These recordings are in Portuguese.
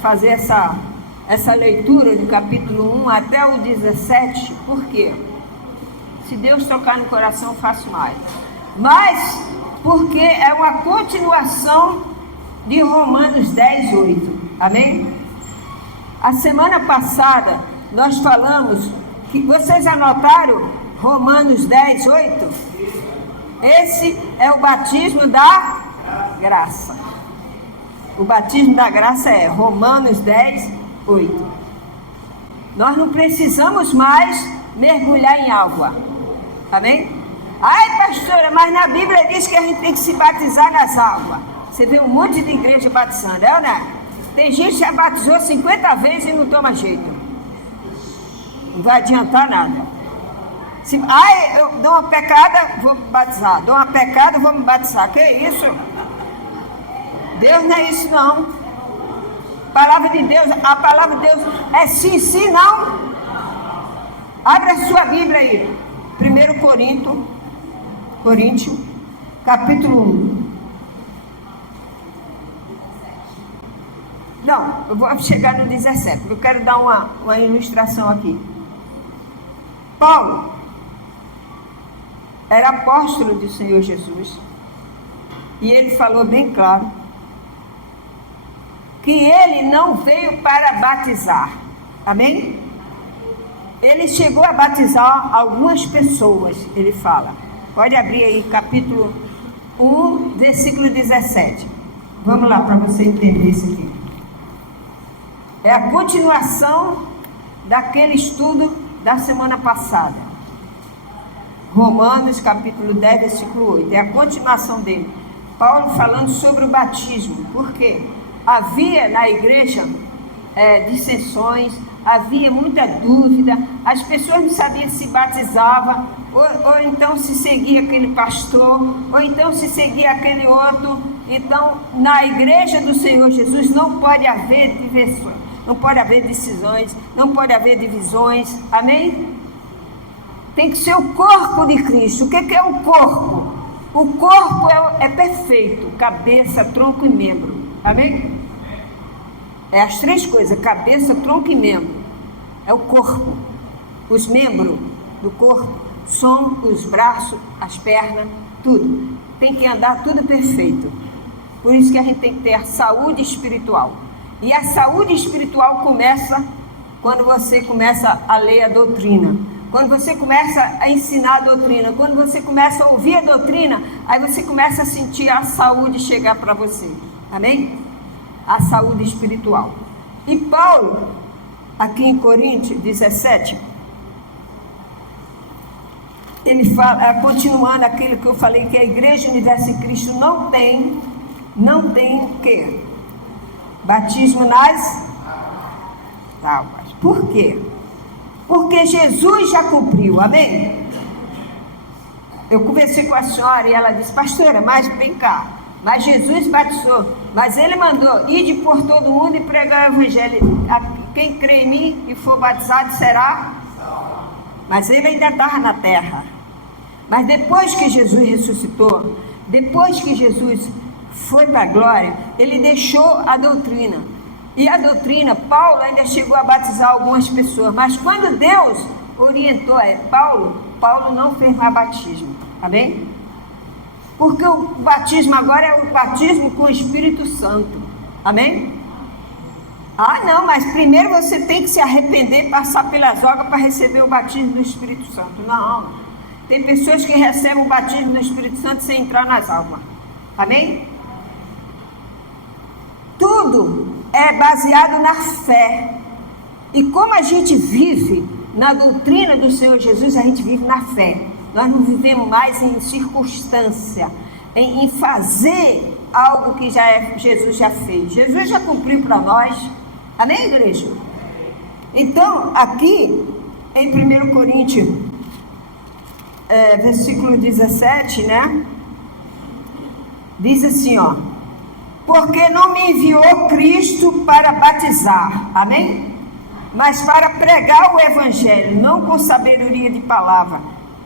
fazer essa leitura do capítulo 1 até o 17. Por quê? Se Deus tocar no coração, eu faço mais. Mas porque é uma continuação de Romanos 10, 8. Amém? A semana passada nós falamos que vocês anotaram Romanos 10, 8? Esse é o batismo da graça. O batismo da graça é Romanos 10, 8. Nós não precisamos mais mergulhar em água. Amém? Ai, pastora, mas na Bíblia diz que a gente tem que se batizar nas águas. Você vê um monte de igreja batizando, é ou não é? Tem gente que já batizou 50 vezes e não toma jeito. Não vai adiantar nada. Ai, eu dou uma pecada, vou me batizar. Dou uma pecada, vou me batizar. Que isso? Deus não é isso, não. Palavra de Deus, a palavra de Deus é sim, sim, não. Abra a sua Bíblia aí. 1 Coríntios, capítulo 1. Não, eu vou chegar no 17. Eu quero dar uma ilustração aqui. Paulo era apóstolo do Senhor Jesus. E ele falou bem claro que ele não veio para batizar. Amém? Ele chegou a batizar algumas pessoas, ele fala. Pode abrir aí, capítulo 1, versículo 17. Vamos lá, para você entender isso aqui. É a continuação daquele estudo da semana passada. Romanos, capítulo 10, versículo 8. É a continuação dele. Paulo falando sobre o batismo. Por quê? Havia na igreja dissensões, havia muita dúvida, as pessoas não sabiam se batizava, ou então se seguia aquele pastor, ou então se seguia aquele outro. Então, na igreja do Senhor Jesus não pode haver diversões, não pode haver decisões, não pode haver divisões. Amém? Tem que ser o corpo de Cristo. O que é o corpo? O corpo é perfeito, cabeça, tronco e membro. Amém? É as três coisas, cabeça, tronco e membro. É o corpo. Os membros do corpo são os braços, as pernas, tudo. Tem que andar tudo perfeito. Por isso que a gente tem que ter a saúde espiritual. E a saúde espiritual começa quando você começa a ler a doutrina. Quando você começa a ensinar a doutrina. Quando você começa a ouvir a doutrina, aí você começa a sentir a saúde chegar para você. Amém? A saúde espiritual. E Paulo, aqui em Coríntios 17, ele fala, continuando aquilo que eu falei, que a Igreja Universo em Cristo não tem o quê? Batismo nas águas. Por quê? Porque Jesus já cumpriu, amém? Eu conversei com a senhora e ela disse, pastora, mas vem cá, mas Jesus batizou, mas ele mandou ir por todo mundo e pregar o evangelho. Quem crê em mim e for batizado será? Mas ele ainda estava na terra. Mas depois que Jesus ressuscitou, depois que Jesus foi para a glória, ele deixou a doutrina. E a doutrina, Paulo ainda chegou a batizar algumas pessoas, mas quando Deus orientou Paulo não fez mais batismo. Amém? Porque o batismo agora é o batismo com o Espírito Santo. Amém? Ah, não, mas primeiro você tem que se arrepender, passar pelas águas para receber o batismo do Espírito Santo. Não. Tem pessoas que recebem o batismo do Espírito Santo sem entrar nas águas. Amém? Tudo é baseado na fé. E como a gente vive na doutrina do Senhor Jesus, a gente vive na fé. Nós não vivemos mais em circunstância, em fazer algo que Jesus já fez. Jesus já cumpriu para nós. Amém, igreja? Então, aqui em 1 Coríntios, versículo 17, né? Diz assim, ó. Porque não me enviou Cristo para batizar, amém? Mas para pregar o evangelho, não com sabedoria de palavra,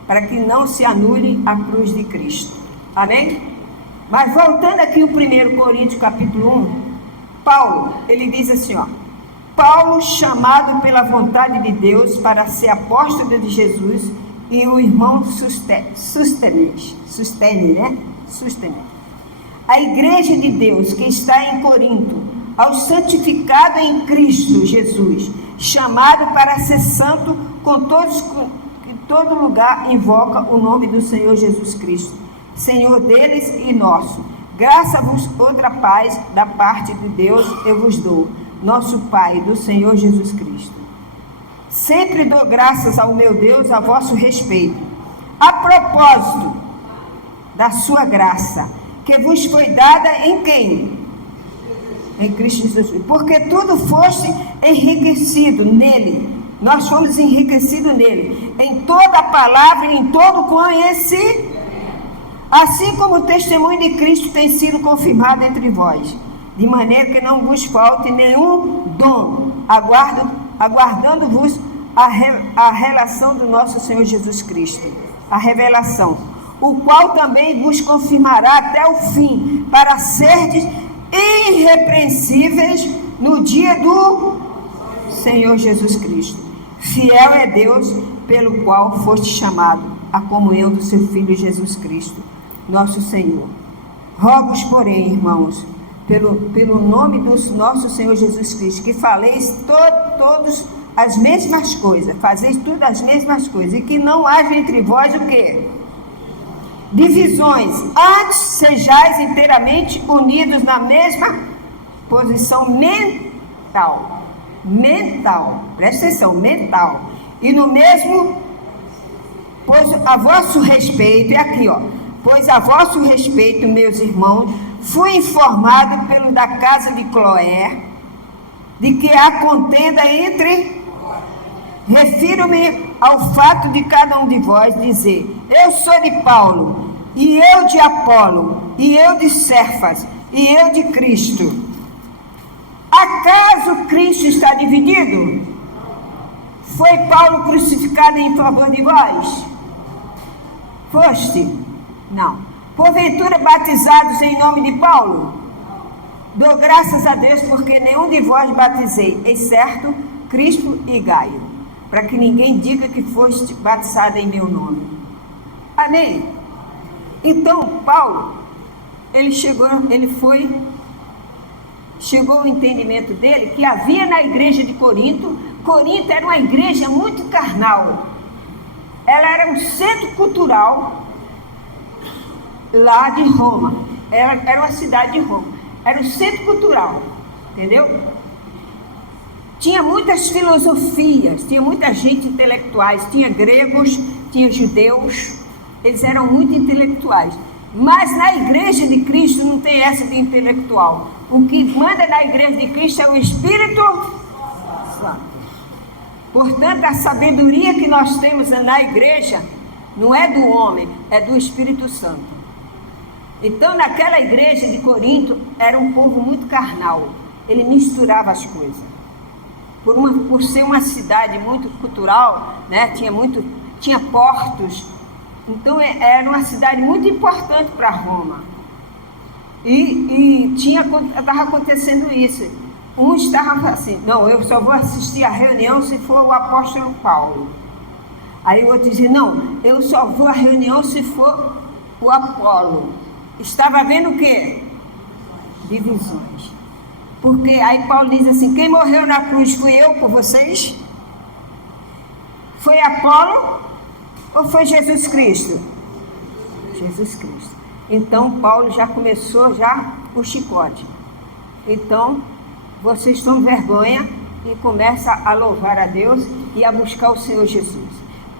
para que não se anule a cruz de Cristo, amém? Mas voltando aqui o 1 Coríntios capítulo 1, Paulo, ele diz assim, ó: Paulo, chamado pela vontade de Deus para ser apóstolo de Jesus, e o irmão Sóstenes, a igreja de Deus que está em Corinto, aos santificados em Cristo Jesus, chamado para ser santo, com todos que em todo lugar invoca o nome do Senhor Jesus Cristo, Senhor deles e nosso. Graça-vos outra paz da parte de Deus eu vos dou, nosso Pai, do Senhor Jesus Cristo. Sempre dou graças ao meu Deus a vosso respeito, a propósito da sua graça, que vos foi dada em quem? Em Cristo Jesus. Porque tudo foste enriquecido nele. Nós fomos enriquecidos nele, em toda a palavra e em todo conhecimento. Assim como o testemunho de Cristo tem sido confirmado entre vós, de maneira que não vos falte nenhum dom, aguardando-vos a relação do nosso Senhor Jesus Cristo, a revelação, o qual também vos confirmará até o fim, para serdes irrepreensíveis no dia do Senhor Jesus Cristo. Fiel é Deus, pelo qual foste chamado à comunhão do seu Filho Jesus Cristo, nosso Senhor. Rogo-vos, porém, irmãos, pelo nome do nosso Senhor Jesus Cristo, que faleis todos as mesmas coisas, fazeis tudo as mesmas coisas, e que não haja entre vós o quê? Divisões. Antes sejais inteiramente unidos na mesma posição mental, presta atenção, mental, e no mesmo, pois a vosso respeito, e aqui ó, pois a vosso respeito, meus irmãos, fui informado pelo da casa de Cloé, de que há contenda entre, refiro-me ao fato de cada um de vós dizer, eu sou de Paulo, e eu de Apolo, e eu de Cefas, e eu de Cristo. Acaso Cristo está dividido? Foi Paulo crucificado em favor de vós? Foste? Não. Porventura batizados em nome de Paulo? Dou graças a Deus porque nenhum de vós batizei, exceto Crispo e Gaio, para que ninguém diga que foste batizado em meu nome. Amém? Então, Paulo, chegou ao entendimento dele que havia na igreja de Corinto. Corinto era uma igreja muito carnal. Ela era um centro cultural lá de Roma. Era uma cidade de Roma. Era um centro cultural, entendeu? Tinha muitas filosofias, tinha muita gente intelectuais, tinha gregos, tinha judeus, eles eram muito intelectuais. Mas na igreja de Cristo não tem essa de intelectual. O que manda na igreja de Cristo é o Espírito Santo. Portanto, a sabedoria que nós temos na igreja não é do homem, é do Espírito Santo. Então, naquela igreja de Corinto, era um povo muito carnal. Ele misturava as coisas. Por ser uma cidade muito cultural, né, tinha portos. Então, era uma cidade muito importante para Roma. E estava acontecendo isso. Uns estavam assim, não, eu só vou assistir a reunião se for o apóstolo Paulo. Aí o outro dizia, não, eu só vou à reunião se for o Apolo. Estava vendo o quê? Divisões. Porque aí Paulo diz assim, quem morreu na cruz fui eu por vocês? Foi Apolo ou foi Jesus Cristo? Jesus Cristo. Então Paulo já começou o chicote. Então, vocês tomam vergonha e começam a louvar a Deus e a buscar o Senhor Jesus.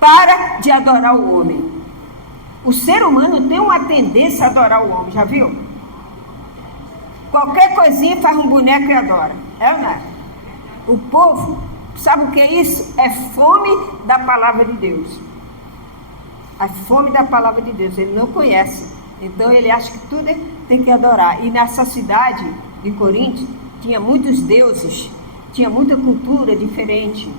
Para de adorar o homem. O ser humano tem uma tendência a adorar o homem, já viu? Qualquer coisinha faz um boneco e adora. É ou não é? O povo, sabe o que é isso? É fome da palavra de Deus. A fome da palavra de Deus. Ele não conhece. Então ele acha que tudo tem que adorar. E nessa cidade de Corinto, tinha muitos deuses, tinha muita cultura diferente.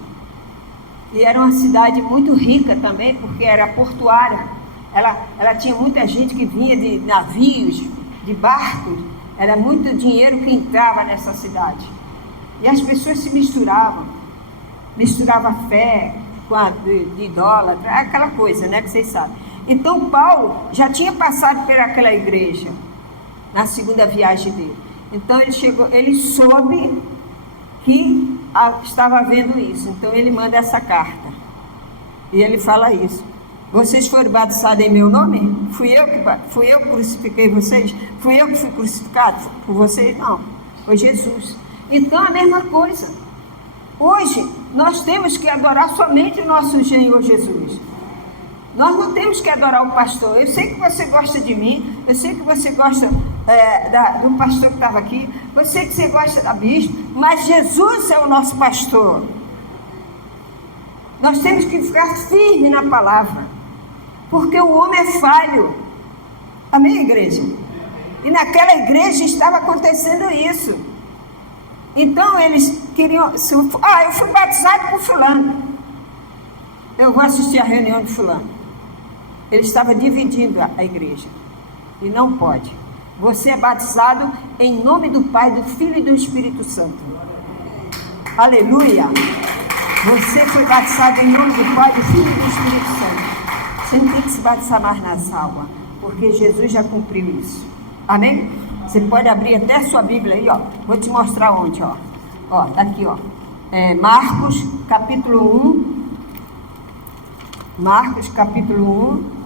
E era uma cidade muito rica também, porque era portuária. Ela tinha muita gente que vinha de navios, de barcos, Era muito dinheiro que entrava nessa cidade. E as pessoas se misturavam. Misturava fé com a de idólatra, aquela coisa, né, que vocês sabem. Então Paulo já tinha passado por aquela igreja na segunda viagem dele. Então ele soube que estava havendo isso. Então ele manda essa carta. E ele fala isso. Vocês foram batizados em meu nome? Fui eu que crucifiquei vocês? Fui eu que fui crucificado por vocês? Não, foi Jesus. Então a mesma coisa. Hoje nós temos que adorar somente o nosso Senhor Jesus. Nós não temos que adorar o pastor. Eu sei que você gosta de mim, eu sei que você gosta do pastor que estava aqui, eu sei que você gosta da bispo, mas Jesus é o nosso pastor. Nós temos que ficar firme na palavra, porque o homem é falho. Amém, igreja? E naquela igreja estava acontecendo isso. Então eles queriam, eu fui batizado por fulano, eu vou assistir a reunião de fulano. Ele estava dividindo a igreja. E não pode. Você é batizado em nome do Pai, do Filho e do Espírito Santo. Aleluia! Você foi batizado em nome do Pai, do Filho e do Espírito Santo. Você não tem que se batizar mais nessa água, porque Jesus já cumpriu isso. Amém? Você pode abrir até a sua Bíblia aí, ó. Vou te mostrar onde, ó. Ó, tá aqui, ó. Marcos, capítulo 1. Marcos, capítulo 1,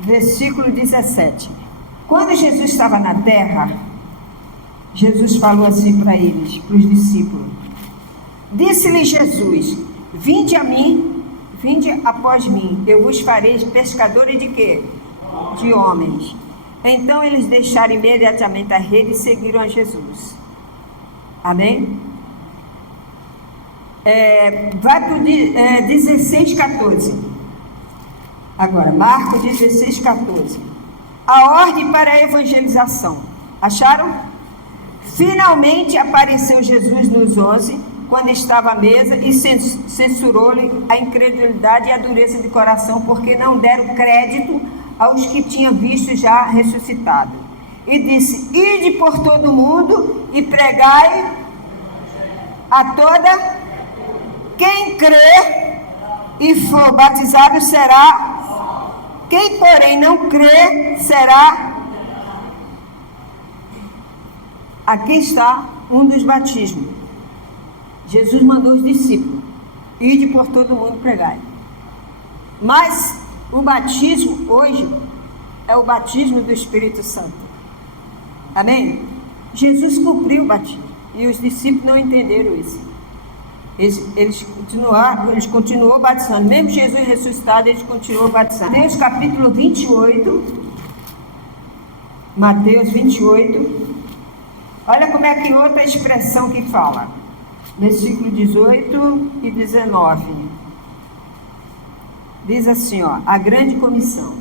versículo 17. Quando Jesus estava na terra, Jesus falou assim para eles, para os discípulos. Disse-lhe Jesus: vinde a mim, vinde após mim, eu vos farei pescadores de quê? De homens. Então eles deixaram imediatamente a rede e seguiram a Jesus. Amém? Vai para o 16:14. Agora, Marcos 16:14. A ordem para a evangelização. Acharam? Finalmente apareceu Jesus nos 11, quando estava à mesa, e censurou-lhe a incredulidade e a dureza de coração, porque não deram crédito aos que tinham visto já ressuscitado. E disse: ide por todo o mundo e pregai a toda. Quem crer e for batizado será. Quem, porém, não crer será. Aqui está um dos batismos. Jesus mandou os discípulos: ide por todo mundo pregai. Mas o batismo hoje é o batismo do Espírito Santo. Amém? Jesus cumpriu o batismo e os discípulos não entenderam isso. Eles continuou batizando. Mesmo Jesus ressuscitado, eles continuam batizando. Mateus capítulo 28. Mateus 28. Olha como é que outra expressão que fala. Versículo 18 e 19. Diz assim, ó, a grande comissão.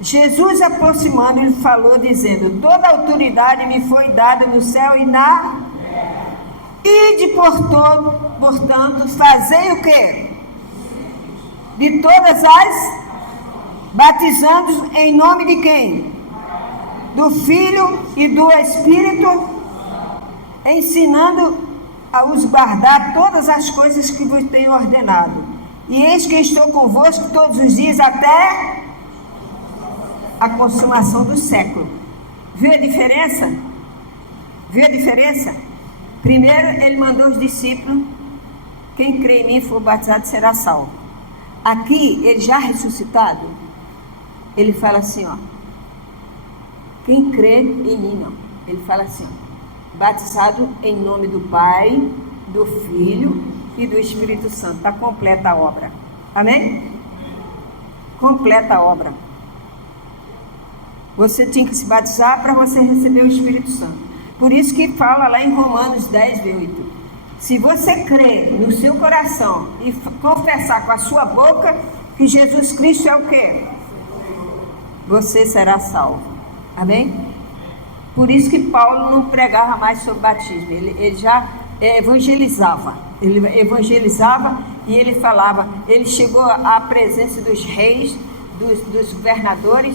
Jesus, aproximando-lhe, falou, dizendo: toda autoridade me foi dada no céu e na... Ide portanto, fazei o quê? De todas as... Batizando em nome de quem? Do Filho e do Espírito, ensinando a os guardar todas as coisas que vos tenho ordenado. E eis que estou convosco todos os dias até a consumação do século. Viu a diferença? Viu a diferença? Primeiro ele mandou os discípulos: quem crê em mim e for batizado será salvo. Aqui, ele já ressuscitado, ele fala assim, ó, quem crê em mim, não. Ele fala assim, ó, batizado em nome do Pai, do Filho e do Espírito Santo. Está completa a obra. Amém? Completa a obra. Você tinha que se batizar para você receber o Espírito Santo. Por isso que fala lá em Romanos 10:8. Se você crer no seu coração e confessar com a sua boca que Jesus Cristo é o quê? Você será salvo. Amém? Por isso que Paulo não pregava mais sobre batismo. Ele já evangelizava. Ele evangelizava e ele falava. Ele chegou à presença dos reis, dos governadores,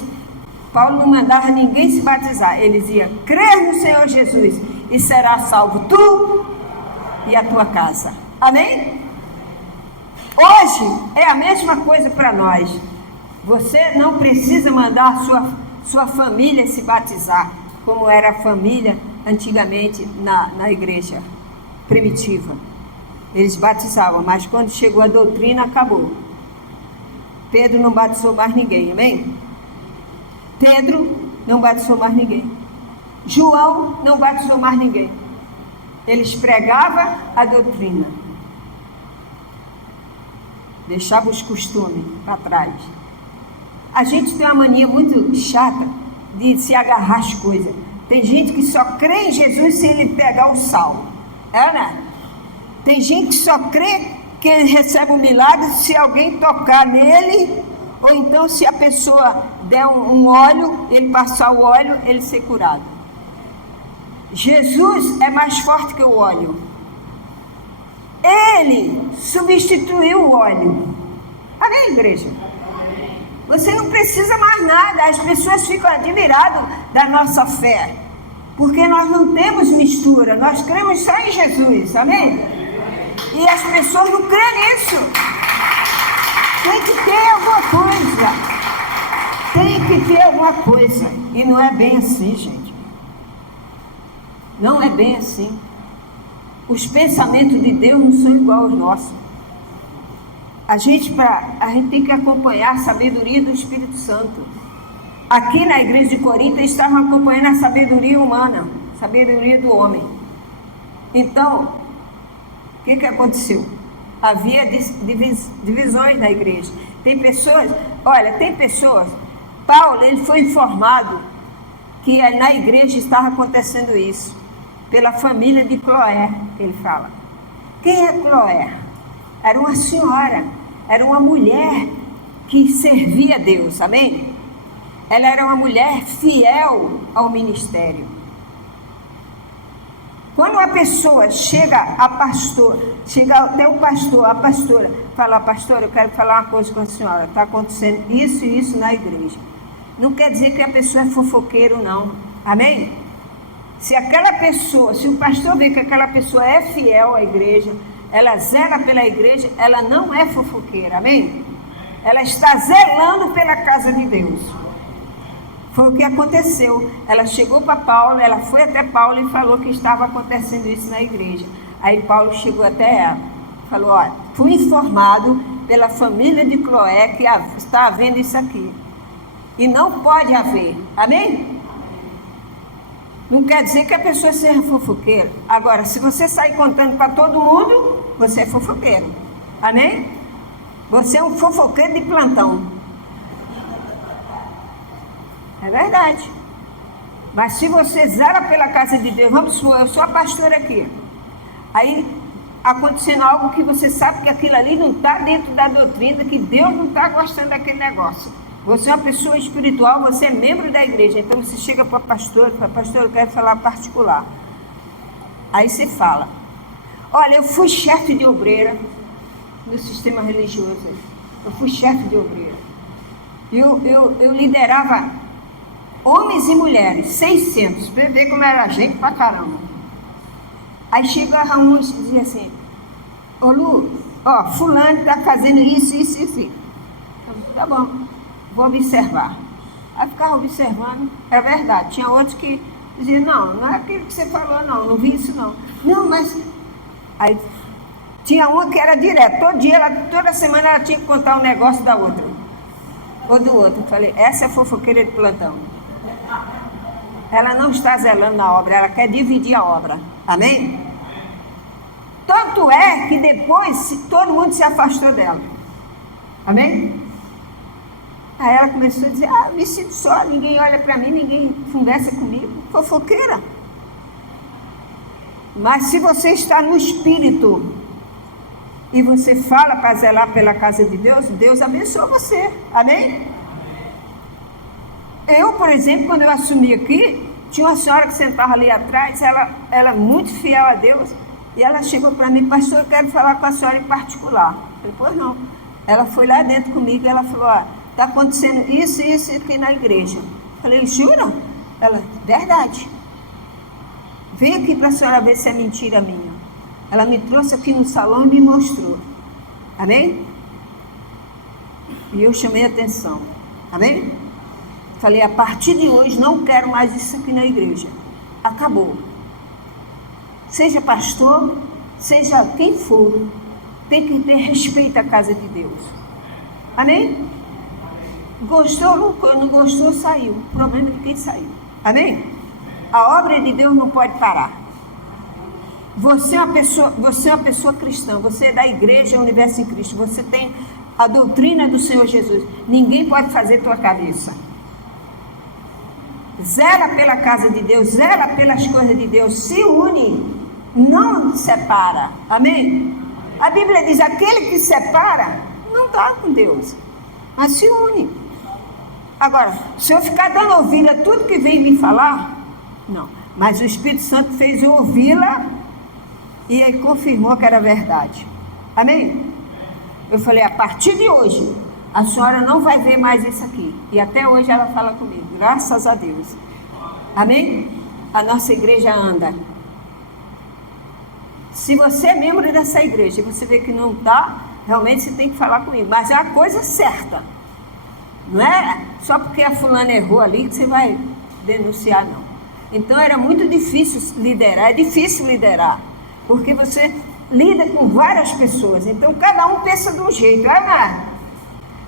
Paulo não mandava ninguém se batizar. Ele dizia: crê no Senhor Jesus e será salvo tu e a tua casa. Amém? Hoje é a mesma coisa para nós. Você não precisa mandar a sua família se batizar, como era a família antigamente na igreja primitiva. Eles batizavam, mas quando chegou a doutrina, acabou. Pedro não batizou mais ninguém, amém? Pedro não batizou mais ninguém. João não batizou mais ninguém. Eles pregavam a doutrina. Deixavam os costumes para trás. A gente tem uma mania muito chata de se agarrar às coisas. Tem gente que só crê em Jesus se ele pegar o sal. É, né? Tem gente que só crê que ele recebe um milagre se alguém tocar nele, ou então se a pessoa der um óleo, ele passar o óleo, ele ser curado. Jesus é mais forte que o óleo. Ele substituiu o óleo. Amém, igreja? Você não precisa mais nada. As pessoas ficam admiradas da nossa fé, porque nós não temos mistura. Nós cremos só em Jesus, amém? E as pessoas não creem nisso. Tem que ter alguma coisa. Tem que ter alguma coisa. E não é bem assim, gente. Não é bem assim. Os pensamentos de Deus não são iguais aos nossos. A gente tem que acompanhar a sabedoria do Espírito Santo. Aqui na igreja de Corinto, eles estavam acompanhando a sabedoria humana, a sabedoria do homem. Então, o que aconteceu? Havia divisões na igreja. Tem pessoas, Paulo, ele foi informado que na igreja estava acontecendo isso, pela família de Cloé, ele fala. Quem é Cloé? Era uma senhora, era uma mulher que servia a Deus, amém? Ela era uma mulher fiel ao ministério. Quando uma pessoa chega até o pastor, a pastora, fala: pastor, eu quero falar uma coisa com a senhora, está acontecendo isso e isso na igreja. Não quer dizer que a pessoa é fofoqueiro, não, amém? Se o pastor vê que aquela pessoa é fiel à igreja, ela zela pela igreja, ela não é fofoqueira, amém? Ela está zelando pela casa de Deus. Foi o que aconteceu. Ela chegou para Paulo, ela foi até Paulo e falou que estava acontecendo isso na igreja. Aí Paulo chegou até ela, falou: olha, fui informado pela família de Cloé que está havendo isso aqui. E não pode haver, amém? Não quer dizer que a pessoa seja fofoqueira. Agora, se você sair contando para todo mundo, você é fofoqueiro, amém? Você é um fofoqueiro de plantão. É verdade. Mas se você zela pela casa de Deus, vamos supor, eu sou a pastora aqui. Aí, acontecendo algo que você sabe que aquilo ali não está dentro da doutrina, que Deus não está gostando daquele negócio. Você é uma pessoa espiritual, você é membro da igreja. Então você chega para o pastor e fala: pastor, eu quero falar particular. Aí você fala: olha, eu fui chefe de obreira no sistema religioso. Eu fui chefe de obreira. Eu liderava homens e mulheres, 600. Para ver como era gente pra caramba. Aí chegava um e dizia assim: ô Lu, fulano está fazendo isso. Tá bom, vou observar. Aí ficava observando, é verdade. Tinha outros que diziam: não é aquilo que você falou, não vi isso não. Não, mas... Aí tinha uma que era direto, toda semana ela tinha que contar um negócio da outra, ou do outro. Eu falei: essa é fofoqueira de plantão. Ela não está zelando na obra, ela quer dividir a obra, amém? Tanto é que depois todo mundo se afastou dela, amém? Aí ela começou a dizer: me sinto só, ninguém olha para mim, ninguém conversa comigo. Fofoqueira. Mas se você está no Espírito e você fala para zelar pela casa de Deus, Deus abençoa você, amém? Eu, por exemplo, quando eu assumi aqui, tinha uma senhora que sentava ali atrás, ela muito fiel a Deus, e ela chegou para mim: pastor, eu quero falar com a senhora em particular. Eu falei: pois não. Ela foi lá dentro comigo e ela falou: está acontecendo isso e isso aqui na igreja. Falei, jura? Ela, verdade. Vem aqui para a senhora ver se é mentira minha. Ela me trouxe aqui no salão e me mostrou. Amém? E eu chamei a atenção. Amém? Falei, a partir de hoje não quero mais isso aqui na igreja. Acabou. Seja pastor, seja quem for, tem que ter respeito à casa de Deus. Amém? Gostou, não gostou, saiu. O problema é de quem saiu. Amém? A obra de Deus não pode parar. Você é uma pessoa cristã, você é da igreja Universo em Cristo, você tem a doutrina do Senhor Jesus. Ninguém pode fazer tua cabeça. Zela pela casa de Deus, zela pelas coisas de Deus, se une, não separa. Amém? A Bíblia diz, aquele que separa, não está com Deus, mas se une. Agora, se eu ficar dando ouvido a tudo que vem me falar, não. Mas o Espírito Santo fez eu ouvi-la e aí confirmou que era verdade. Amém? Eu falei, a partir de hoje, a senhora não vai ver mais isso aqui. E até hoje ela fala comigo, graças a Deus. Amém? A nossa igreja anda. Se você é membro dessa igreja e você vê que não está, realmente você tem que falar comigo. Mas é a coisa certa. Não é só porque a fulana errou ali que você vai denunciar, não. Então era muito difícil liderar, é difícil liderar, porque você lida com várias pessoas, então cada um pensa de um jeito, não é?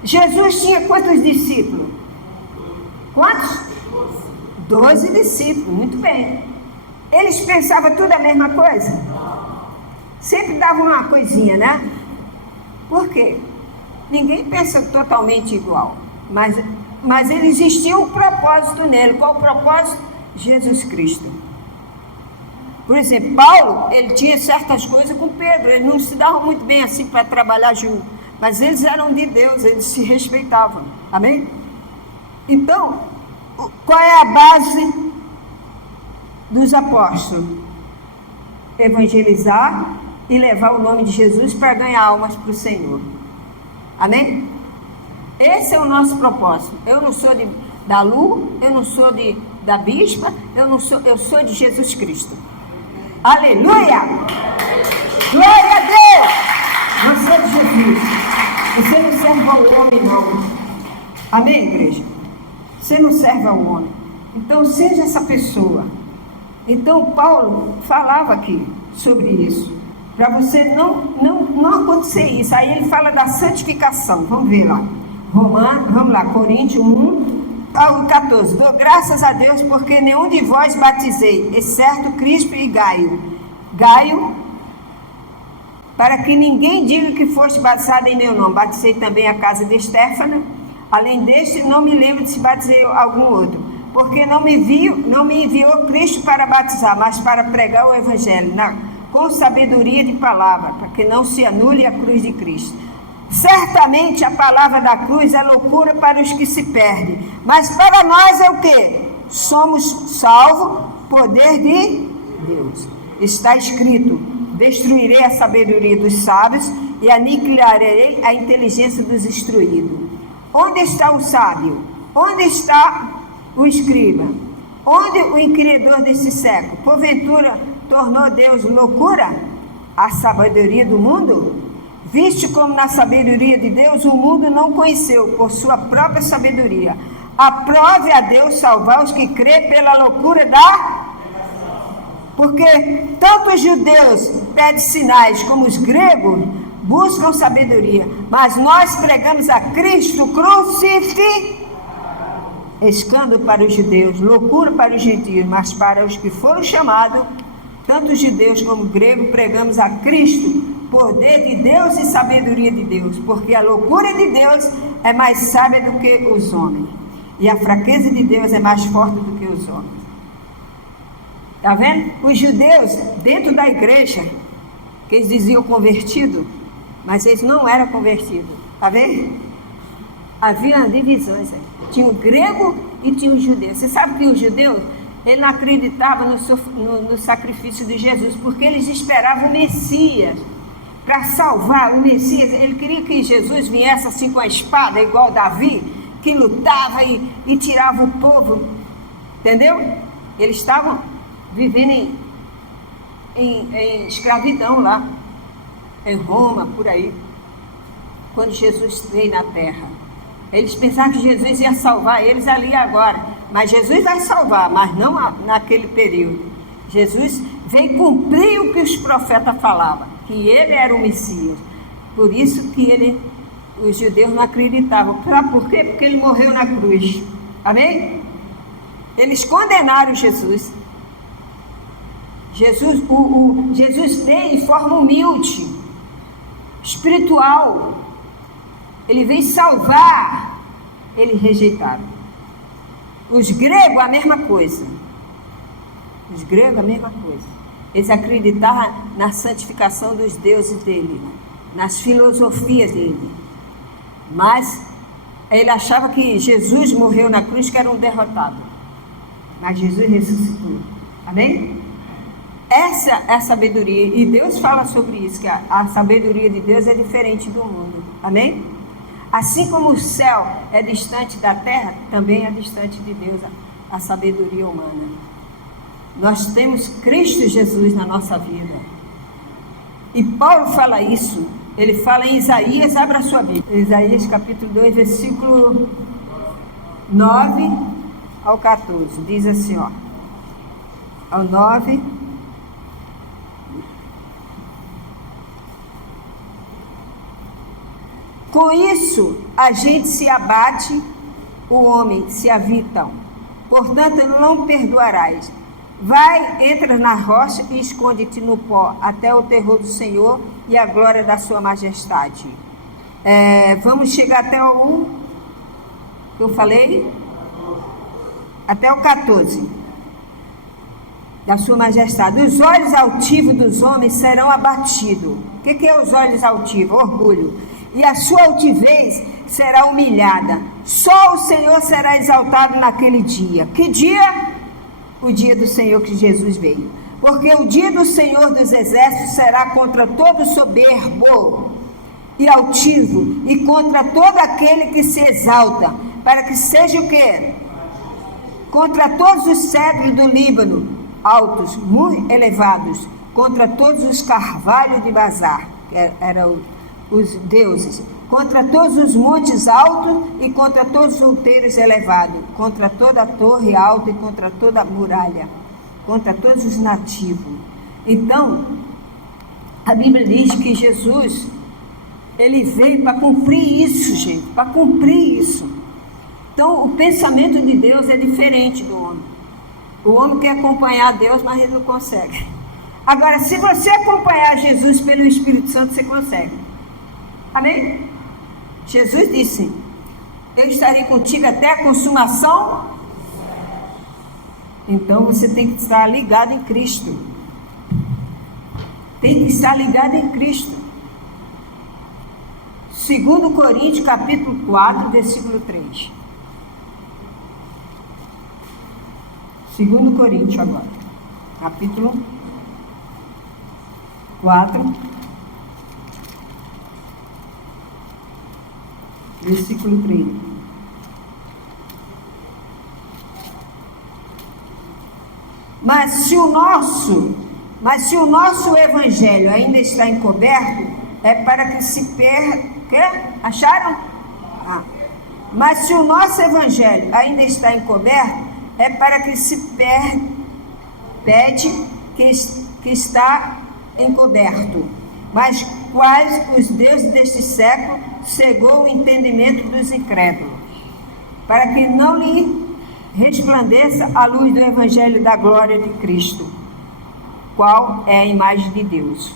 Jesus tinha quantos discípulos? Quantos? 12 discípulos, muito bem. Eles pensavam tudo a mesma coisa? Sempre davam uma coisinha, né? Por quê? Ninguém pensa totalmente igual, mas ele existia um propósito nele. Qual o propósito? Jesus Cristo. Por exemplo, Paulo, ele tinha certas coisas com Pedro, eles não se davam muito bem assim para trabalhar junto, mas eles eram de Deus, eles se respeitavam. Amém? Então, qual é a base dos apóstolos? Evangelizar e levar o nome de Jesus para ganhar almas para o Senhor. Amém? Esse é o nosso propósito. Eu não sou da Lu, eu não sou da bispa, eu sou de Jesus Cristo. Aleluia! Glória a Deus! Você é de Jesus. Você não serve ao homem, não. Amém, igreja? Você não serve ao homem. Então, seja essa pessoa. Então, Paulo falava aqui sobre isso. Para você não acontecer isso. Aí ele fala da santificação. Vamos ver lá. Vamos lá, Coríntios 1, ao 14. Dou graças a Deus porque nenhum de vós batizei, exceto Crispo e Gaio. Gaio, para que ninguém diga que foste batizado em meu nome. Batizei também a casa de Estéfana. Além deste, não me lembro de se batizei algum outro. Porque não me enviou Cristo para batizar, mas para pregar o Evangelho, com sabedoria de palavra, para que não se anule a cruz de Cristo. Certamente a palavra da cruz é loucura para os que se perdem, mas para nós é o quê? Somos salvos, poder de Deus. Está escrito, destruirei a sabedoria dos sábios e aniquilarei a inteligência dos instruídos. Onde está o sábio? Onde está o escriba? Onde o inquiridor desse século? Porventura tornou Deus loucura a sabedoria do mundo? Viste como na sabedoria de Deus o mundo não conheceu por sua própria sabedoria. Aprove a Deus salvar os que crê pela loucura da... Porque tanto os judeus pedem sinais como os gregos buscam sabedoria. Mas nós pregamos a Cristo crucificado. Escândalo para os judeus, loucura para os gentios, mas para os que foram chamados, tanto os judeus como os gregos, pregamos a Cristo, poder de Deus e sabedoria de Deus, porque a loucura de Deus é mais sábia do que os homens, e a fraqueza de Deus é mais forte do que os homens. Está vendo? Os judeus, dentro da igreja, que eles diziam convertido, mas eles não eram convertidos. Está vendo? Havia divisões aí. Tinha o grego e tinha o judeu. Você sabe que o judeu, ele não acreditava no sacrifício de Jesus, porque eles esperavam o Messias para salvar o Messias. Ele queria que Jesus viesse assim com a espada, igual Davi, que lutava e tirava o povo, entendeu? Eles estavam vivendo em escravidão lá, em Roma, por aí, quando Jesus veio na terra. Eles pensavam que Jesus ia salvar eles ali agora, mas Jesus vai salvar, mas não naquele período. Jesus veio cumprir o que os profetas falavam, que ele era o Messias. Por isso que os judeus não acreditavam. Por quê? Porque ele morreu na cruz. Amém? Eles condenaram Jesus. Jesus veio em forma humilde, espiritual. Ele veio salvar. Eles rejeitaram. Os gregos, a mesma coisa. Os gregos, a mesma coisa. Eles acreditavam na santificação dos deuses dele, nas filosofias dele. Mas ele achava que Jesus morreu na cruz, que era um derrotado. Mas Jesus ressuscitou. Amém? Essa é a sabedoria. E Deus fala sobre isso, que a sabedoria de Deus é diferente do mundo. Amém? Assim como o céu é distante da terra, também é distante de Deus a sabedoria humana. Nós temos Cristo Jesus na nossa vida. E Paulo fala isso. Ele fala em Isaías, abra a sua Bíblia. Isaías capítulo 2, versículo 9 ao 14. Diz assim, ó. Ao 9. Com isso, a gente se abate, o homem se avitam. Portanto, não perdoarás. Vai, entra na rocha e esconde-te no pó, até o terror do Senhor e a glória da sua majestade. Vamos chegar até o 1, que eu falei? Até o 14. Da sua majestade. Os olhos altivos dos homens serão abatidos. O que é os olhos altivos? Orgulho. E a sua altivez será humilhada. Só o Senhor será exaltado naquele dia. Que dia? O dia do Senhor que Jesus veio. Porque o dia do Senhor dos exércitos será contra todo soberbo e altivo, e contra todo aquele que se exalta, para que seja o quê? Contra todos os cedros do Líbano, altos, muito elevados, contra todos os carvalhos de Bazar, que eram os deuses, contra todos os montes altos e contra todos os outeiros elevados, contra toda a torre alta e contra toda a muralha, contra todos os nativos. Então, a Bíblia diz que Jesus, ele veio para cumprir isso, gente, para cumprir isso. Então, o pensamento de Deus é diferente do homem. O homem quer acompanhar Deus, mas ele não consegue. Agora, se você acompanhar Jesus pelo Espírito Santo, você consegue. Amém? Jesus disse: eu estarei contigo até a consumação. Então você tem que estar ligado em Cristo. Tem que estar ligado em Cristo. 2 Coríntios capítulo 4, versículo 3. 2 Coríntios agora, capítulo 4, versículo 3. Mas se o nosso evangelho ainda está encoberto, é para que se perca. Acharam? Mas se o nosso evangelho ainda está encoberto, é para que se pede que está encoberto. Mas quais os deuses deste século cegou o entendimento dos incrédulos, para que não lhe resplandeça a luz do evangelho da glória de Cristo, qual é a imagem de Deus.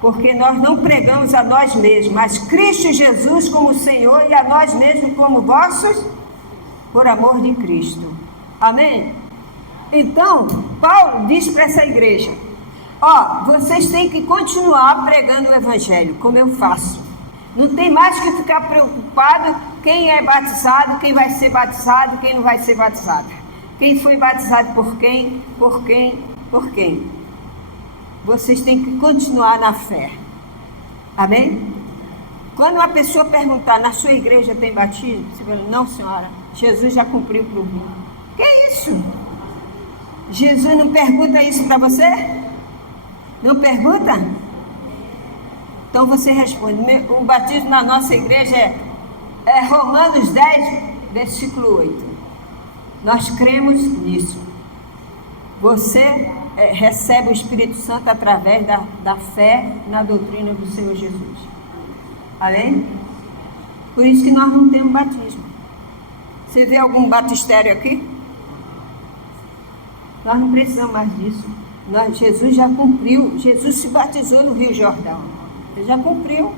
Porque nós não pregamos a nós mesmos, mas Cristo Jesus como Senhor, e a nós mesmos como vossos, por amor de Cristo. Amém? Então, Paulo diz para essa igreja: vocês têm que continuar pregando o evangelho, como eu faço. Não tem mais que ficar preocupado quem é batizado, quem vai ser batizado, quem não vai ser batizado. Quem foi batizado por quem, por quem, por quem. Vocês têm que continuar na fé. Amém? Quando uma pessoa perguntar, na sua igreja tem batismo? Você fala, não, senhora, Jesus já cumpriu por mim. Que isso? Jesus não pergunta isso para você? Não pergunta? Então você responde. O batismo na nossa igreja é Romanos 10, versículo 8. Nós cremos nisso. Você recebe o Espírito Santo através da fé na doutrina do Senhor Jesus. Amém? Por isso que nós não temos batismo. Você vê algum batistério aqui? Nós não precisamos mais disso. Jesus já cumpriu. Jesus se batizou no Rio Jordão. Ele já cumpriu.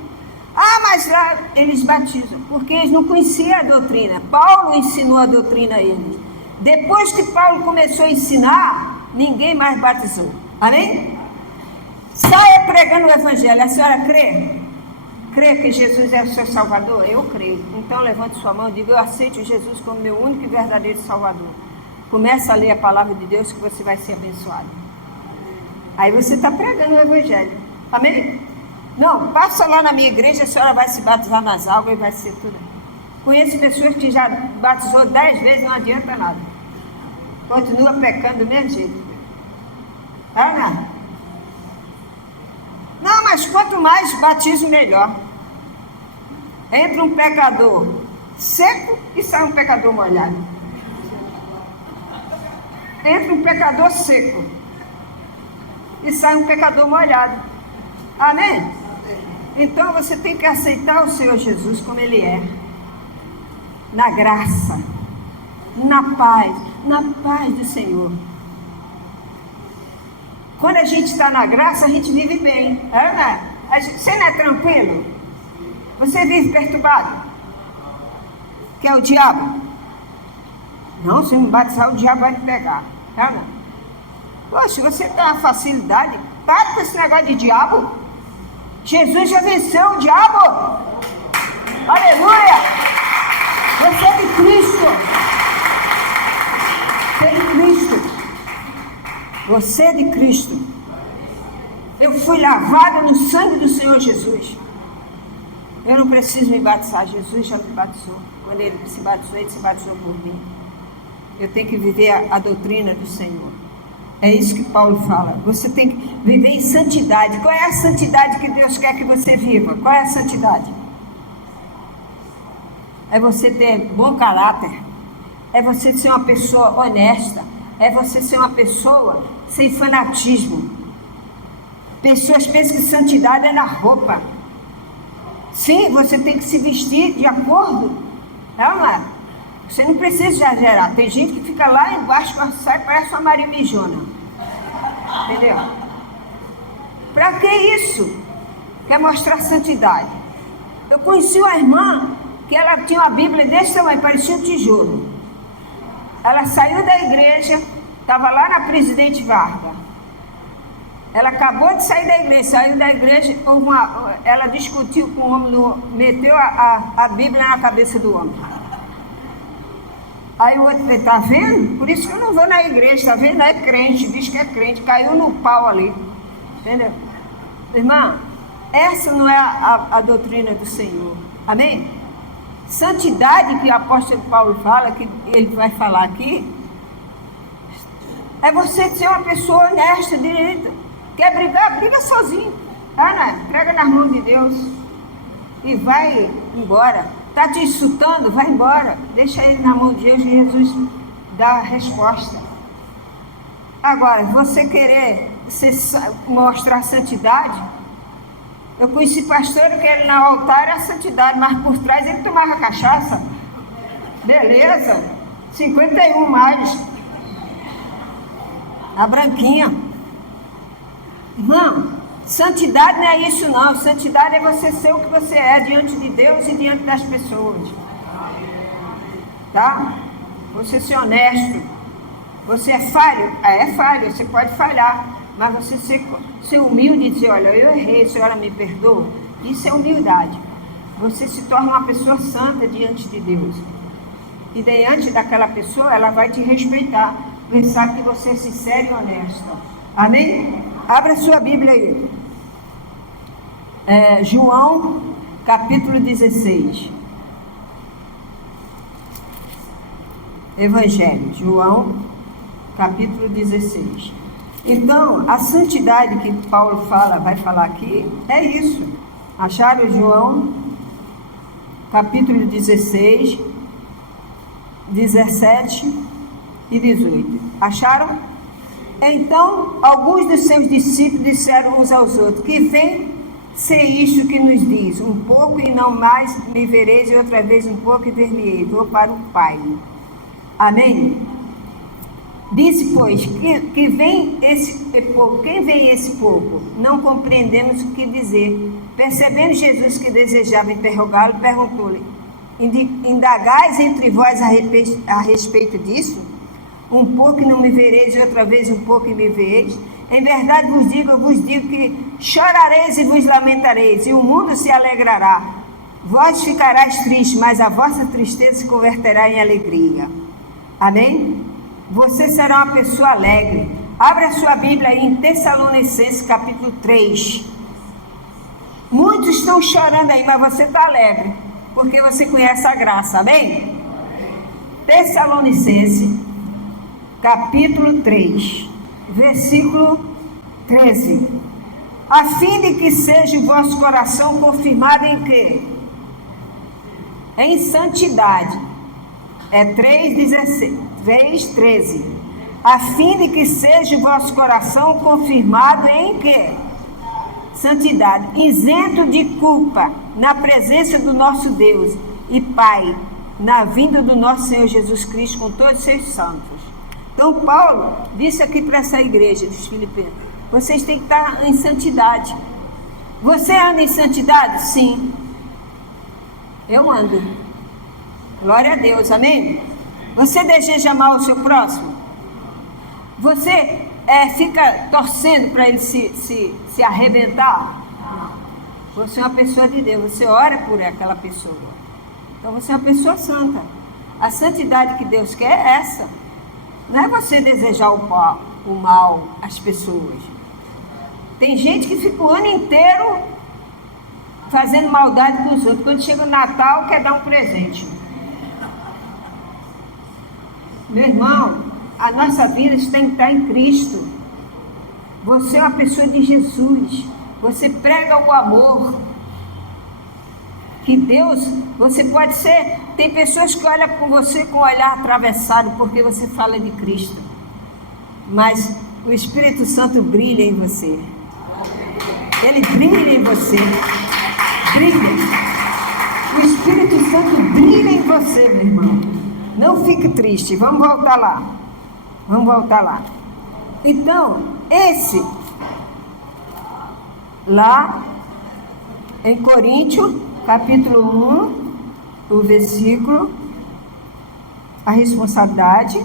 Ah, mas lá eles batizam, porque eles não conheciam a doutrina. Paulo ensinou a doutrina a eles. Depois que Paulo começou a ensinar, ninguém mais batizou. Amém? Saia pregando o Evangelho. A senhora crê? Crê que Jesus é o seu Salvador? Eu creio. Então levante sua mão e diga, eu aceito Jesus como meu único e verdadeiro Salvador. Começa a ler a palavra de Deus que você vai ser abençoado. Aí você está pregando o Evangelho. Amém? Não, passa lá na minha igreja, a senhora vai se batizar nas águas e vai ser tudo. Conheço pessoas que já batizou 10 vezes, não adianta nada. Continua pecando do mesmo jeito. Ana? Não, mas quanto mais batismo, melhor. Entra um pecador seco e sai um pecador molhado. Entra um pecador seco e sai um pecador molhado. Amém? Então você tem que aceitar o Senhor Jesus como Ele é. Na graça, na paz do Senhor. Quando a gente está na graça, a gente vive bem. Você não é tranquilo? Você vive perturbado? Que é o diabo? Não, se me batizar, o diabo vai me pegar. Poxa, você tem uma facilidade. Para com esse negócio de diabo. Jesus já venceu o diabo. Aleluia! Você é de Cristo. Você é de Cristo. Você é de Cristo. Eu fui lavada no sangue do Senhor Jesus. Eu não preciso me batizar. Jesus já me batizou. Quando Ele se batizou por mim. Eu tenho que viver a doutrina do Senhor. É isso que Paulo fala. Você tem que viver em santidade. Qual é a santidade que Deus quer que você viva? Qual é a santidade? É você ter bom caráter. É você ser uma pessoa honesta. É você ser uma pessoa sem fanatismo. Pessoas pensam que santidade é na roupa. Sim, você tem que se vestir de acordo. Não é? Você não precisa exagerar. Tem gente que fica lá embaixo, sai, parece uma Maria Mijona. Entendeu? Para que isso? Quer mostrar santidade. Eu conheci uma irmã que ela tinha uma Bíblia desse tamanho, parecia um tijolo. Ela saiu da igreja, estava lá na Presidente Vargas. Ela acabou de sair da igreja, saiu da igreja, ela discutiu com o homem, meteu a Bíblia na cabeça do homem. Aí o outro falou, tá vendo? Por isso que eu não vou na igreja, tá vendo? É crente, diz que é crente, caiu no pau ali. Entendeu? Irmã, essa não é a doutrina do Senhor. Amém? Santidade que o apóstolo Paulo fala, que ele vai falar aqui, é você ser uma pessoa honesta, direita. Quer brigar? Briga sozinho. Prega nas mãos de Deus e vai embora. Está te insultando? Vai embora. Deixa ele na mão de Deus e Jesus dá a resposta. Agora, você querer mostrar santidade, eu conheci pastor que ele no altar era santidade, mas por trás ele tomava cachaça. Beleza, 51 mais. A branquinha. Irmão, santidade não é isso não. Santidade é você ser o que você é diante de Deus e diante das pessoas. Tá? Você ser honesto. Você é falho? É falho, você pode falhar. Mas você ser humilde e dizer, olha, eu errei, a senhora me perdoa. Isso é humildade. Você se torna uma pessoa santa diante de Deus. E diante daquela pessoa, ela vai te respeitar. Pensar que você é sincero e honesto. Amém? Abra sua Bíblia aí. João capítulo 16. Evangelho, João, capítulo 16. Então, a santidade que Paulo vai falar aqui, é isso. Acharam João, capítulo 16, 17 e 18. Acharam? Então, alguns dos seus discípulos disseram uns aos outros: que vem ser isto que nos diz, um pouco e não mais me vereis, e outra vez um pouco e ver-me-ei, vou para o Pai. Amém? Disse, pois, que vem esse pouco. Quem vem esse pouco? Não compreendemos o que dizer. Percebendo Jesus que desejava interrogá-lo, perguntou-lhe: indagais entre vós a respeito disso? Um pouco e não me vereis, e outra vez um pouco e me vereis? Em verdade vos digo que chorareis e vos lamentareis, e o mundo se alegrará. Vós ficareis tristes, mas a vossa tristeza se converterá em alegria. Amém? Você será uma pessoa alegre. Abra a sua Bíblia aí em Tessalonicenses capítulo 3. Muitos estão chorando aí, mas você está alegre, porque você conhece a graça. Amém? Tessalonicenses capítulo 3, versículo 13. A fim de que seja o vosso coração confirmado em quê? Em santidade. É 3:13. A fim de que seja o vosso coração confirmado em quê? Santidade, isento de culpa, na presença do nosso Deus e Pai, na vinda do nosso Senhor Jesus Cristo com todos os seus santos. Então Paulo disse aqui para essa igreja dos Filipenses: vocês têm que estar em santidade. Você anda em santidade? Sim. Eu ando. Glória a Deus, amém? Você deseja amar o seu próximo? Você fica torcendo para ele se arrebentar? Você é uma pessoa de Deus, você ora por aquela pessoa. Então você é uma pessoa santa. A santidade que Deus quer é essa. Não é você desejar o mal às pessoas. Tem gente que fica o ano inteiro fazendo maldade com os outros. Quando chega o Natal, quer dar um presente. Meu irmão, a nossa vida tem que estar em Cristo. Você é uma pessoa de Jesus. Você prega o amor. Que Deus, você pode ser... Tem pessoas que olham com você com o olhar atravessado porque você fala de Cristo. Mas o Espírito Santo brilha em você. Ele brilha em você. Brilha. O Espírito Santo brilha em você, meu irmão. Não fique triste. Vamos voltar lá. Vamos voltar lá. Então, esse... Lá em Coríntios, capítulo 1, o versículo, a responsabilidade.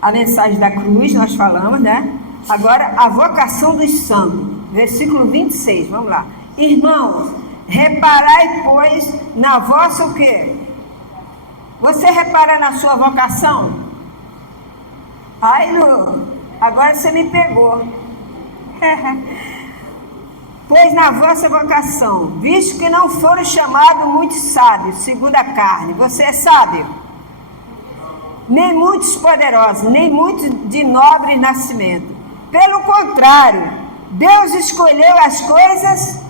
A mensagem da cruz, nós falamos, né? Agora, a vocação dos santos, versículo 26, vamos lá. Irmãos, reparai, pois, na vossa o quê? Você repara na sua vocação? Ai, Lu, agora você me pegou. Pois na vossa vocação, visto que não foram chamados muitos sábios, segundo a carne, você é sábio? Nem muitos poderosos, nem muitos de nobre nascimento. Pelo contrário, Deus escolheu as coisas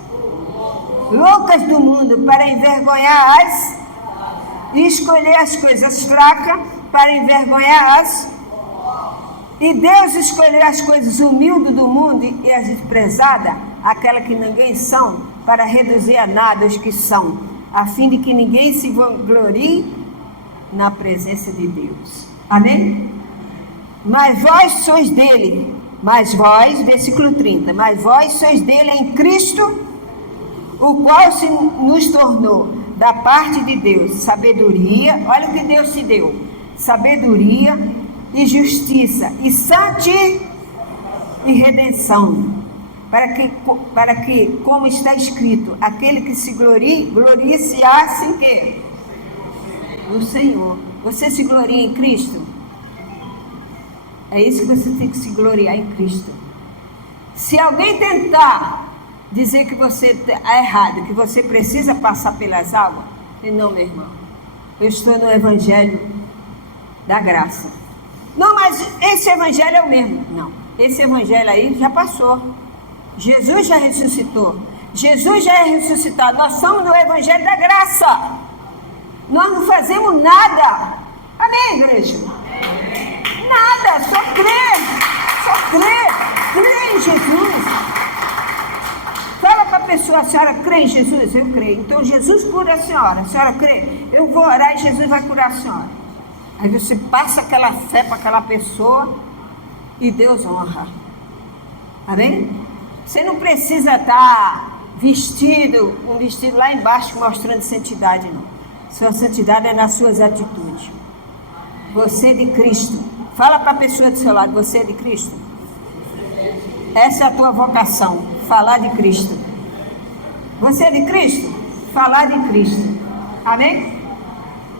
loucas do mundo para envergonhar e escolher as coisas fracas para envergonhar E Deus escolheu as coisas humildes do mundo e as desprezadas, aquelas que ninguém são, para reduzir a nada os que são, a fim de que ninguém se vanglorie na presença de Deus. Amém? Mas vós sois dele, versículo 30, mas vós sois dele em Cristo, o qual se nos tornou da parte de Deus sabedoria, olha o que Deus te deu, sabedoria e justiça, e santidade e redenção, para que, como está escrito, aquele que se glorie-se-á em quê? No Senhor. Você se gloria em Cristo? É isso que você tem que se gloriar em Cristo. Se alguém tentar dizer que você está errado, que você precisa passar pelas águas, não, meu irmão, eu estou no evangelho da graça. Não, mas esse evangelho é o mesmo. Não, esse evangelho aí já passou. Jesus já ressuscitou. Jesus já é ressuscitado. Nós somos no evangelho da graça. Nós não fazemos nada. Amém, igreja? Nada, só crer. Crê em Jesus. Fala para a pessoa: a senhora crê em Jesus? Eu creio. Então Jesus cura a senhora crê? Eu vou orar e Jesus vai curar a senhora. Aí você passa aquela fé para aquela pessoa e Deus honra. Amém? Você não precisa estar vestido, um vestido lá embaixo mostrando santidade, não. Sua santidade é nas suas atitudes. Você é de Cristo. Fala para a pessoa do seu lado: você é de Cristo? Essa é a tua vocação, falar de Cristo. Você é de Cristo? Falar de Cristo. Amém?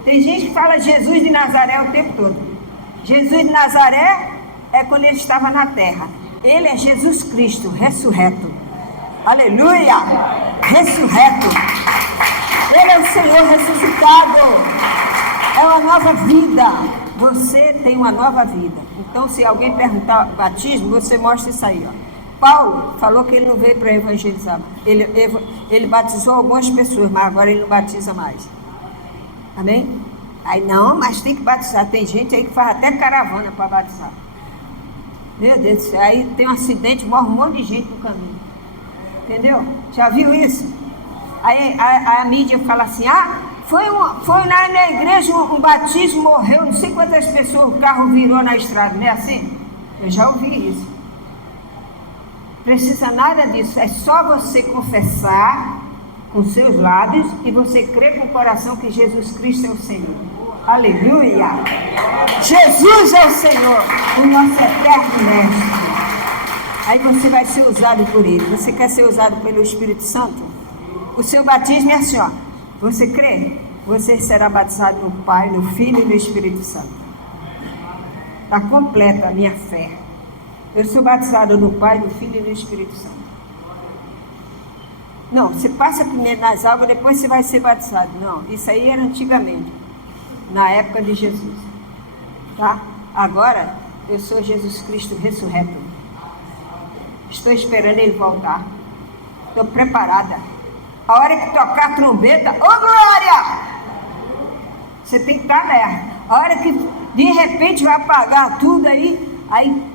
Tem gente que fala Jesus de Nazaré o tempo todo. Jesus de Nazaré é quando ele estava na terra. Ele é Jesus Cristo, ressurreto. Aleluia! Ressurreto. Ele é o Senhor ressuscitado. É uma nova vida. Você tem uma nova vida. Então, se alguém perguntar batismo, você mostra isso aí, ó. Paulo falou que ele não veio para evangelizar. Ele batizou algumas pessoas, mas agora ele não batiza mais. Amém? Aí não, mas tem que batizar. Tem gente aí que faz até caravana para batizar. Meu Deus do céu. Aí tem um acidente, morre um monte de gente no caminho. Entendeu? Já viu isso? Aí a mídia fala assim: foi lá na igreja um batismo, morreu não sei quantas pessoas, o carro virou na estrada, não é assim? Eu já ouvi isso. Precisa nada disso, é só você confessar com seus lábios e você crer com o coração que Jesus Cristo é o Senhor. Aleluia! Jesus é o Senhor, o nosso eterno mestre. Aí você vai ser usado por ele. Você quer ser usado pelo Espírito Santo? O seu batismo é assim, ó. Você crê? Você será batizado no Pai, no Filho e no Espírito Santo. Está completa a minha fé. Eu sou batizado no Pai, no Filho e no Espírito Santo. Não, você passa primeiro nas águas, depois você vai ser batizado. Não, isso aí era antigamente, na época de Jesus. Tá? Agora, eu sou Jesus Cristo ressurreto. Estou esperando ele voltar. Estou preparada. A hora que tocar a trombeta, ô glória! Você tem que estar alerta. A hora que de repente vai apagar tudo aí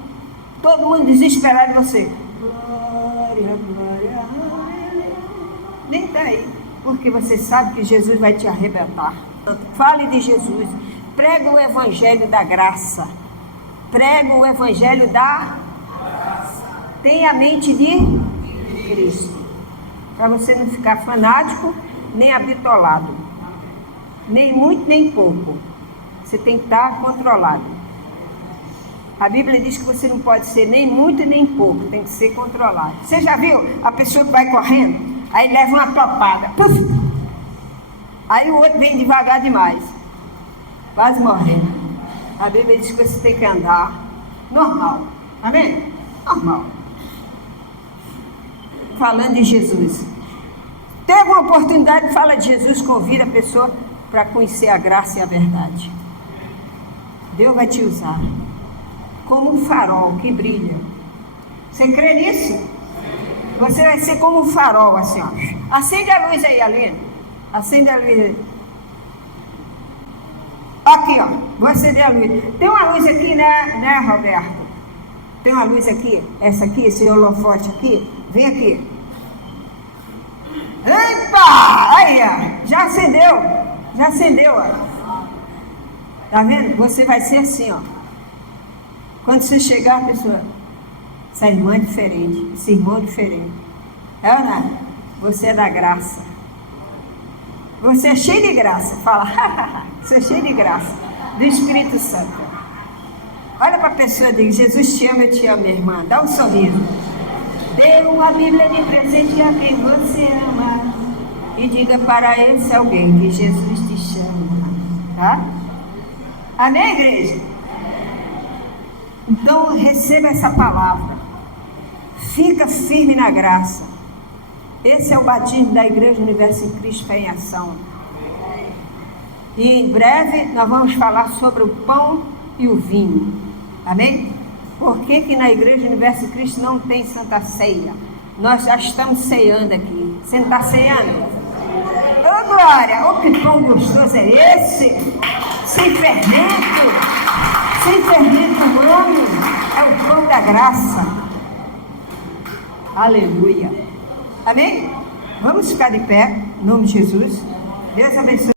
todo mundo desesperado de você. Glória, glória, aleluia. Nem está aí, porque você sabe que Jesus vai te arrebentar. Fale de Jesus. Prega o evangelho da graça. Prega o evangelho da graça. Tenha a mente de Cristo. Para você não ficar fanático, nem habitolado. Nem muito, nem pouco. Você tem que estar controlado. A Bíblia diz que você não pode ser nem muito, nem pouco. Tem que ser controlado. Você já viu a pessoa que vai correndo? Aí leva uma topada. Puf! Aí o outro vem devagar demais. Quase morrendo. A Bíblia diz que você tem que andar normal. Amém? Normal. Falando de Jesus. Teve uma oportunidade de falar de Jesus, convida a pessoa para conhecer a graça e a verdade. Deus vai te usar como um farol que brilha. Você crê nisso? Você vai ser como um farol, assim, ó. Acende a luz aí, Aline. Acende a luz aí. Aqui, ó. Vou acender a luz. Tem uma luz aqui, né, Roberto? Tem uma luz aqui. Essa aqui, esse holofote aqui. Vem aqui. Eita! Aí, ó. Já acendeu, ó. Tá vendo? Você vai ser assim, ó. Quando você chegar, a pessoa, essa irmã é diferente, esse irmão é diferente. É ou não? Você é da graça. Você é cheio de graça. Fala, você é cheio de graça. Do Espírito Santo. Olha para a pessoa e diz: Jesus te ama, eu te amo, minha irmã. Dá um sorriso. Dê uma Bíblia de presente a quem você ama. E diga para esse alguém que Jesus te chama. Tá? Amém, igreja? Então receba essa palavra. Fica firme na graça. Esse é o batismo da Igreja Universo em Cristo Fé em Ação. E em breve nós vamos falar sobre o pão e o vinho. Amém? Por que na Igreja Universo em Cristo não tem Santa Ceia? Nós já estamos ceando aqui. Você não está ceando? Ô glória! Ô que pão gostoso é esse? Sem fermento humano. É o pão da graça. Aleluia. Amém? Vamos ficar de pé, em nome de Jesus. Deus abençoe.